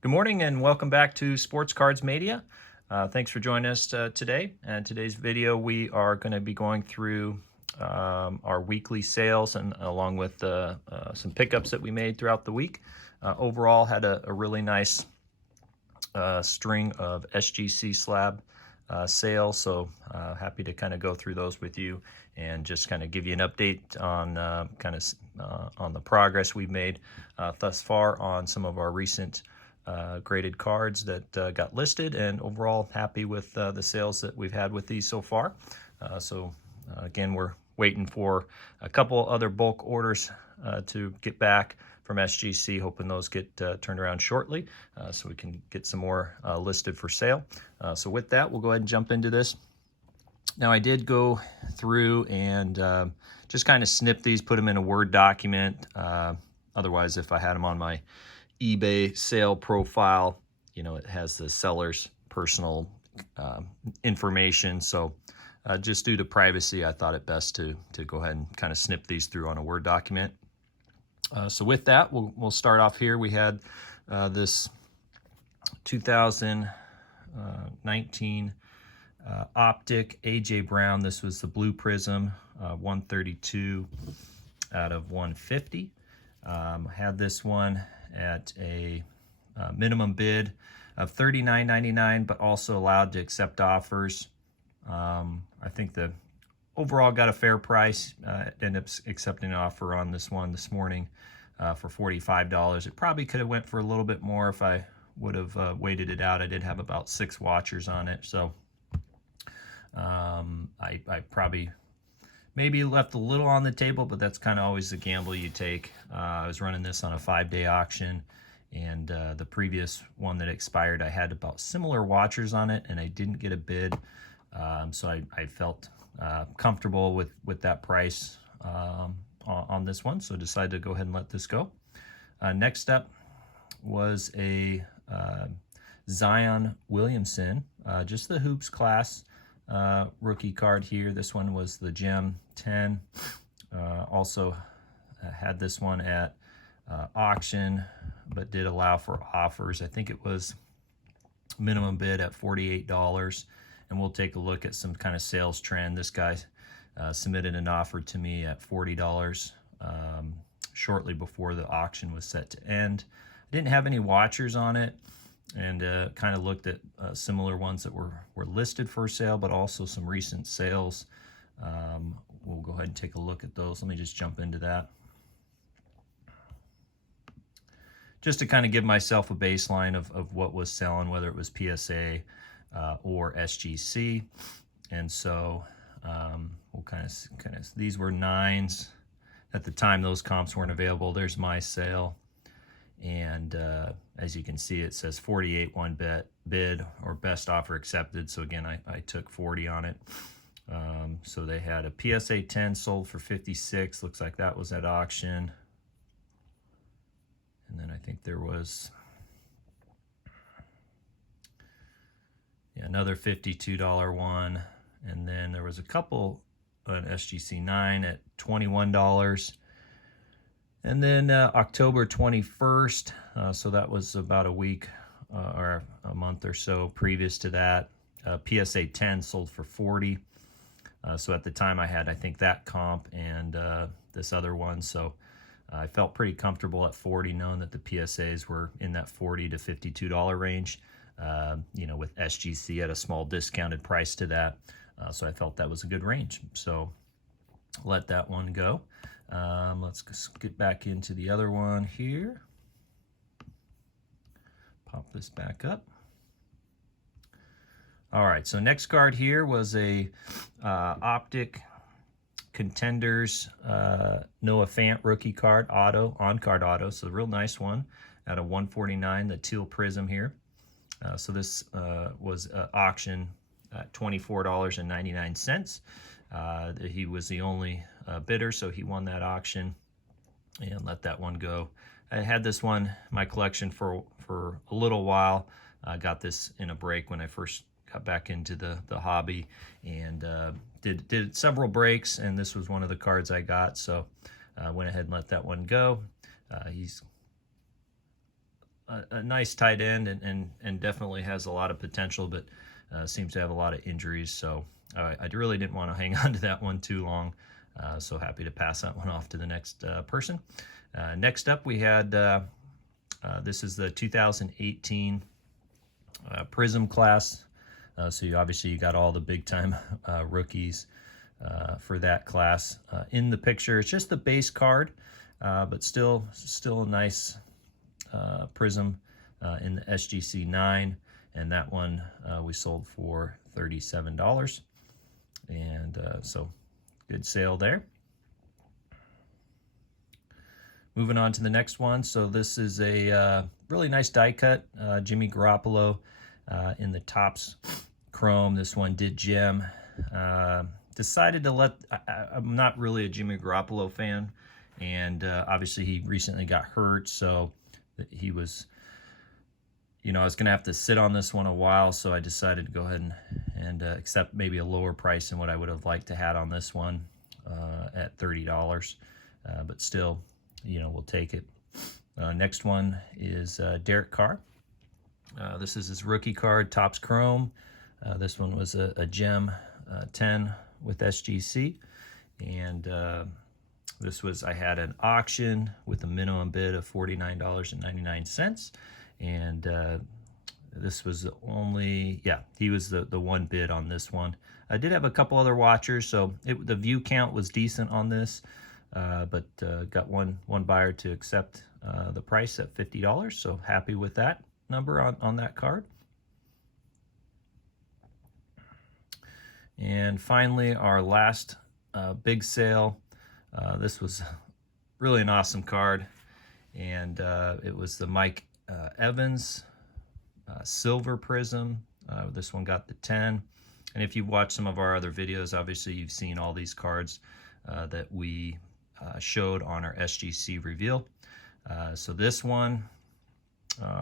Good morning and welcome back to Sports Cards Media. Thanks for joining us today. And today's video, we are going to be going through our weekly sales and along with some pickups that we made throughout the week. Overall, had a really nice string of SGC slab sales, so happy to kind of go through those with you and just kind of give you an update on on the progress we've made thus far on some of our recent graded cards that got listed, and overall happy with the sales that we've had with these so far. Again, we're waiting for a couple other bulk orders to get back from SGC, hoping those get turned around shortly so we can get some more listed for sale. So with that, we'll go ahead and jump into this. Now, I did go through and just kind of snip these, put them in a Word document. Otherwise, if I had them on my eBay sale profile, you know, it has the seller's personal information. So just due to privacy, I thought it best to go ahead and kind of snip these through on a Word document. So with that, we'll start off here. We had this 2019 Optic AJ Brown. This was the Blue Prism, 132 out of 150. Had this one at a minimum bid of $39.99, but also allowed to accept offers. I think the overall got a fair price. Ended up accepting an offer on this one this morning for $45. It probably could have went for a little bit more if I would have waited it out. I did have about 6 watchers on it, so I probably maybe left a little on the table, but that's kind of always the gamble you take. I was running this on a 5-day auction, and the previous one that expired, I had about similar watchers on it, and I didn't get a bid. So I felt comfortable with that price on this one, so decided to go ahead and let this go. Next up was a Zion Williamson, just the Hoops class rookie card here. This one was the Gem 10. Also had this one at auction, but did allow for offers. I think it was minimum bid at $48, and we'll take a look at some kind of sales trend. This guy submitted an offer to me at $40 shortly before the auction was set to end. I didn't have any watchers on it, and kind of looked at similar ones that were listed for sale, but also some recent sales. We'll go ahead and take a look at those. Let me just jump into that, just to kind of give myself a baseline of what was selling, whether it was PSA or SGC. And so we'll kind of these were 9s at the time. Those comps weren't available. There's my sale, and as you can see, it says 48 one bid or best offer accepted. So again, I took 40 on it. So they had a PSA 10 sold for 56. Looks like that was at auction. And then I think there was another $52 one. And then there was a couple, an SGC 9 at $21. And then October 21st, so that was about a week or a month or so previous to that, PSA 10 sold for 40. So at the time I had, I think, that comp and this other one. So I felt pretty comfortable at 40, knowing that the PSAs were in that $40 to $52 range, you know, with SGC at a small discounted price to that. So I felt that was a good range. So let that one go. Let's get back into the other one here. Pop this back up. All right, so next card here was a Optic Contenders Noah Fant rookie card auto, on-card auto. So a real nice one at a 149, the teal prism here. So this was auction at $24.99. He was the only bidder, so he won that auction and let that one go. I had this one in my collection for a little while. I got this in a break when I first got back into the hobby, and did several breaks, and this was one of the cards I got, so I went ahead and let that one go. He's a nice tight end, and definitely has a lot of potential, but seems to have a lot of injuries. So I really didn't want to hang on to that one too long. So happy to pass that one off to the next person. Next up, we had this is the 2018 Prism class. So obviously you got all the big time rookies for that class in the picture. It's just the base card, but still a nice Prism in the SGC 9, and that one we sold for $37, and so good sale there. Moving on to the next one. So this is a really nice die cut, Jimmy Garoppolo in the Topps Chrome. This one did gem. Decided to let, I'm not really a Jimmy Garoppolo fan, and obviously he recently got hurt, so he was, you know, I was going to have to sit on this one a while, so I decided to go ahead and accept maybe a lower price than what I would have liked to had on this one at $30, but still, you know, we'll take it. Next one is Derek Carr. This is his rookie card, Topps Chrome. This one was a gem 10 with SGC, and this was, I had an auction with a minimum bid of $49.99, and this was the only, yeah, he was the one bid on this one. I did have a couple other watchers, so the view count was decent on this, but got one buyer to accept the price at $50, so happy with that number on that card. And finally, our last big sale. This was really an awesome card, and it was the Mike Evans Silver Prism. This one got the 10. And if you've watched some of our other videos, obviously you've seen all these cards that we showed on our SGC reveal. So this one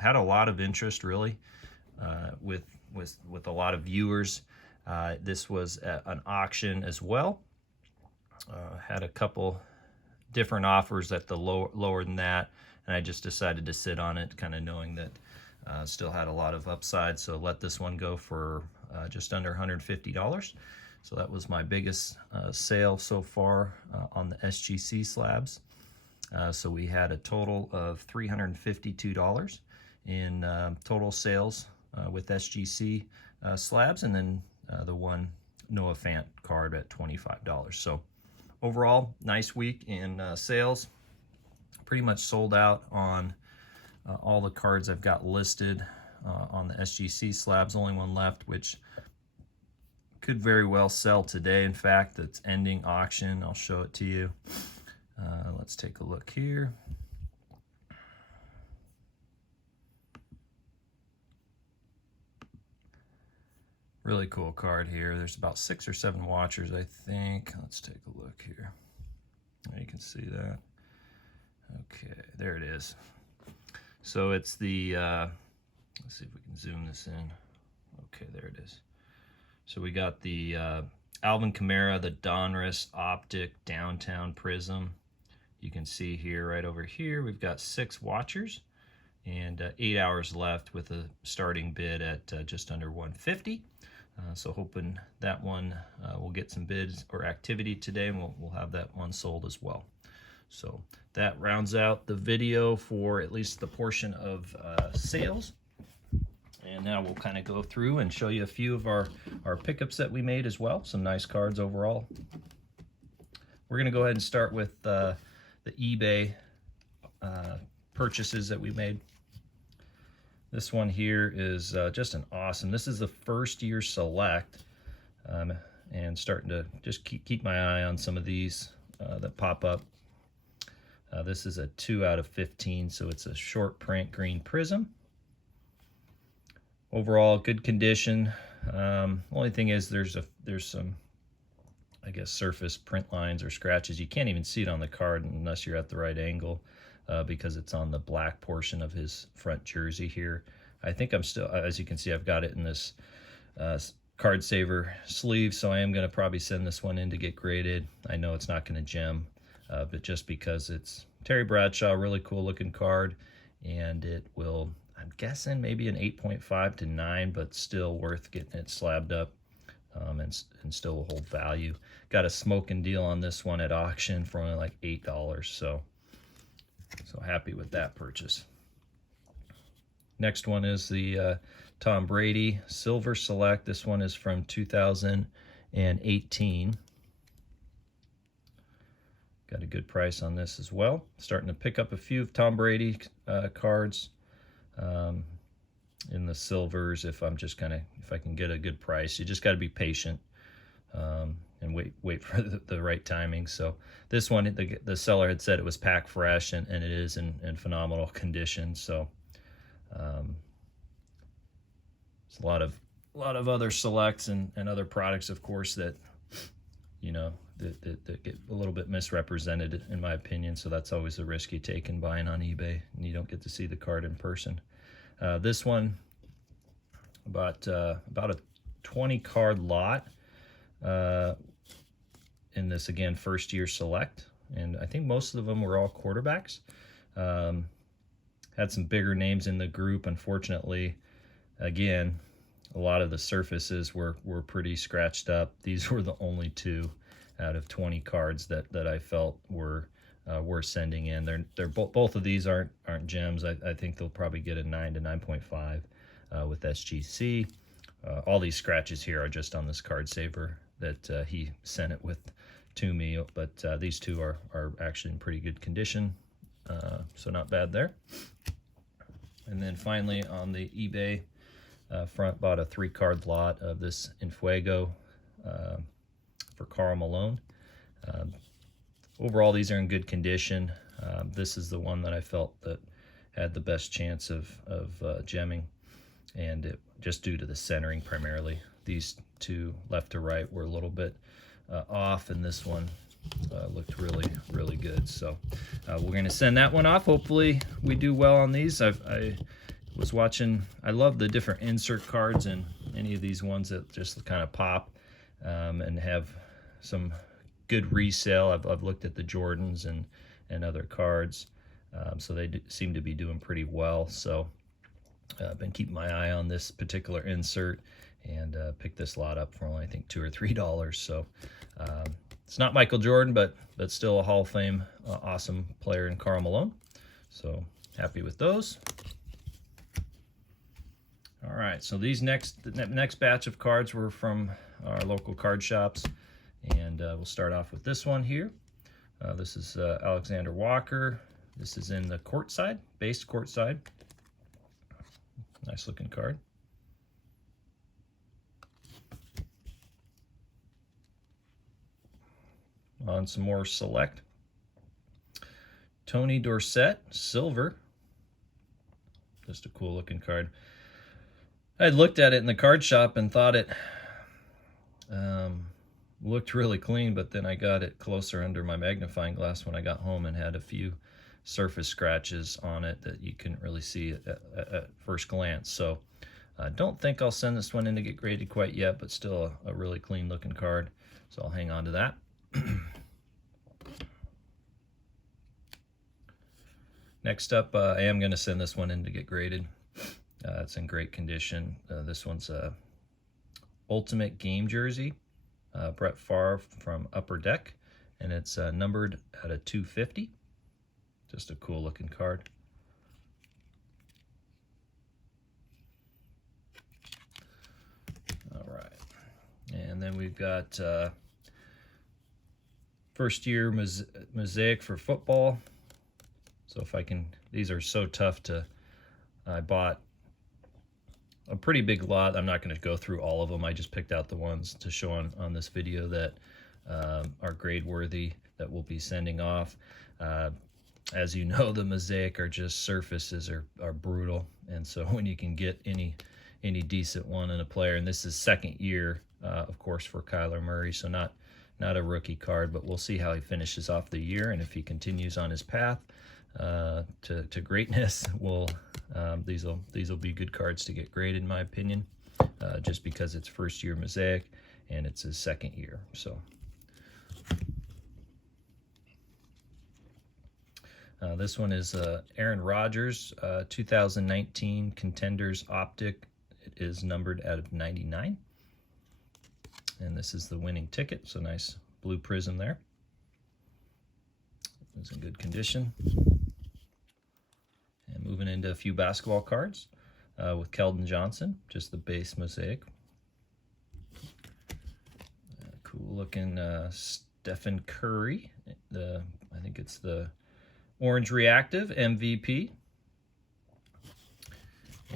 had a lot of interest, really, with a lot of viewers. This was at an auction as well. Had a couple different offers at the lower than that, and I just decided to sit on it, kind of knowing that still had a lot of upside. So let this one go for just under $150. So that was my biggest sale so far on the SGC slabs. So we had a total of $352 in total sales with SGC slabs, and then the one Noah Fant card at $25. So overall, nice week in sales. Pretty much sold out on all the cards I've got listed on the SGC slabs. Only one left, which could very well sell today. In fact, it's ending auction. I'll show it to you. Let's take a look here. Really cool card here. There's about 6 or 7 watchers, I think. Let's take a look here. You can see that. Okay, there it is. So it's the, let's see if we can zoom this in. Okay, there it is. So we got the Alvin Kamara, the Donruss Optic Downtown Prism. You can see here, right over here, we've got 6 watchers and 8 hours left with a starting bid at just under $150. So hoping that one will get some bids or activity today, and we'll have that one sold as well. So that rounds out the video for at least the portion of sales. And now we'll kind of go through and show you a few of our pickups that we made as well. Some nice cards overall. We're going to go ahead and start with the eBay purchases that we made. This one here is just an awesome, this is the first year select, and starting to just keep my eye on some of these that pop up. This is a 2 out of 15, so it's a short print green prism. Overall, good condition. Only thing is there's some, I guess, surface print lines or scratches. You can't even see it on the card unless you're at the right angle, because it's on the black portion of his front jersey here. I think I'm still, as you can see, I've got it in this card saver sleeve, so I am going to probably send this one in to get graded. I know it's not going to gem, but just because it's Terry Bradshaw, really cool looking card, and it will, I'm guessing, maybe an 8.5 to 9, but still worth getting it slabbed up, and still will hold value. Got a smoking deal on this one at auction for only like $8, so happy with that purchase. Next one is the Tom Brady Silver Select. This one is from 2018. Got a good price on this as well. Starting to pick up a few of Tom Brady cards in the silvers. If I can get a good price, you just got to be patient and wait for the right timing. So this one, the seller had said it was pack fresh, and it is in phenomenal condition. So there's a lot of other selects and other products, of course, that that get a little bit misrepresented, in my opinion. So that's always a risk you take in buying on eBay, and you don't get to see the card in person. This one, about a 20 card lot in this, again, first year select, and I think most of them were all quarterbacks. Had some bigger names in the group. Unfortunately, again, a lot of the surfaces were pretty scratched up. These were the only 2 out of 20 cards that I felt were worth sending in. They're both of these aren't gems. I think they'll probably get a 9 to 9.5 with SGC. All these scratches here are just on this card saver that he sent it with to me, but these 2 are actually in pretty good condition, so not bad there. And then finally, on the eBay front, bought a 3 card lot of this Infuego for Karl Malone. Overall, these are in good condition. This is the one that I felt that had the best chance of gemming, and it just due to the centering primarily. These 2 left to right were a little bit off, and this one looked really good. So we're going to send that one off. Hopefully we do well on these. I was watching, I love the different insert cards and any of these ones that just kind of pop and have some good resale. I've looked at the Jordans and other cards, so they seem to be doing pretty well. So I've been keeping my eye on this particular insert, and picked this lot up for only, I think, $2 or $3. So it's not Michael Jordan, but still a Hall of Fame awesome player in Karl Malone. So happy with those. All right, so the next batch of cards were from our local card shops, and we'll start off with this one here. This is Alexander Walker. This is in the courtside, base courtside. Nice looking card. On some more select. Tony Dorsett, silver. Just a cool looking card. I looked at it in the card shop and thought it looked really clean, but then I got it closer under my magnifying glass when I got home and had a few surface scratches on it that you couldn't really see at first glance. So I don't think I'll send this one in to get graded quite yet, but still a really clean looking card. So I'll hang on to that. Next up, I am going to send this one in to get graded. It's in great condition. This one's a Ultimate Game Jersey, Brett Favre from Upper Deck, and it's numbered at a 250. Just a cool looking card. All right, and then we've got first year mosaic for football. So if I can, these are so tough to, I bought a pretty big lot. I'm not going to go through all of them. I just picked out the ones to show on this video that are grade worthy, that we'll be sending off. As you know, the mosaic are just surfaces are brutal, and so when you can get any decent one in a player, and this is second year, of course, for Kyler Murray, so not a rookie card, but we'll see how he finishes off the year, and if he continues on his path to greatness, these will be good cards to get graded, in my opinion, just because it's first year mosaic and it's his second year. So This one is Aaron Rodgers, 2019 Contenders Optic. It is numbered out of 99. And this is the winning ticket, so nice blue prism there. It's in good condition. And moving into a few basketball cards with Keldon Johnson, just the base mosaic. Cool looking Stephen Curry. I think it's the Orange Reactive MVP.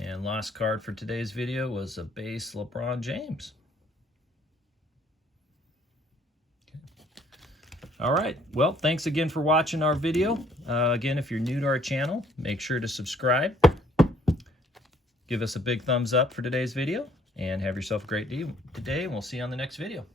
And last card for today's video was a base LeBron James. All right, well, thanks again for watching our video. Again, if you're new to our channel, make sure to subscribe. Give us a big thumbs up for today's video, and have yourself a great day today, and we'll see you on the next video.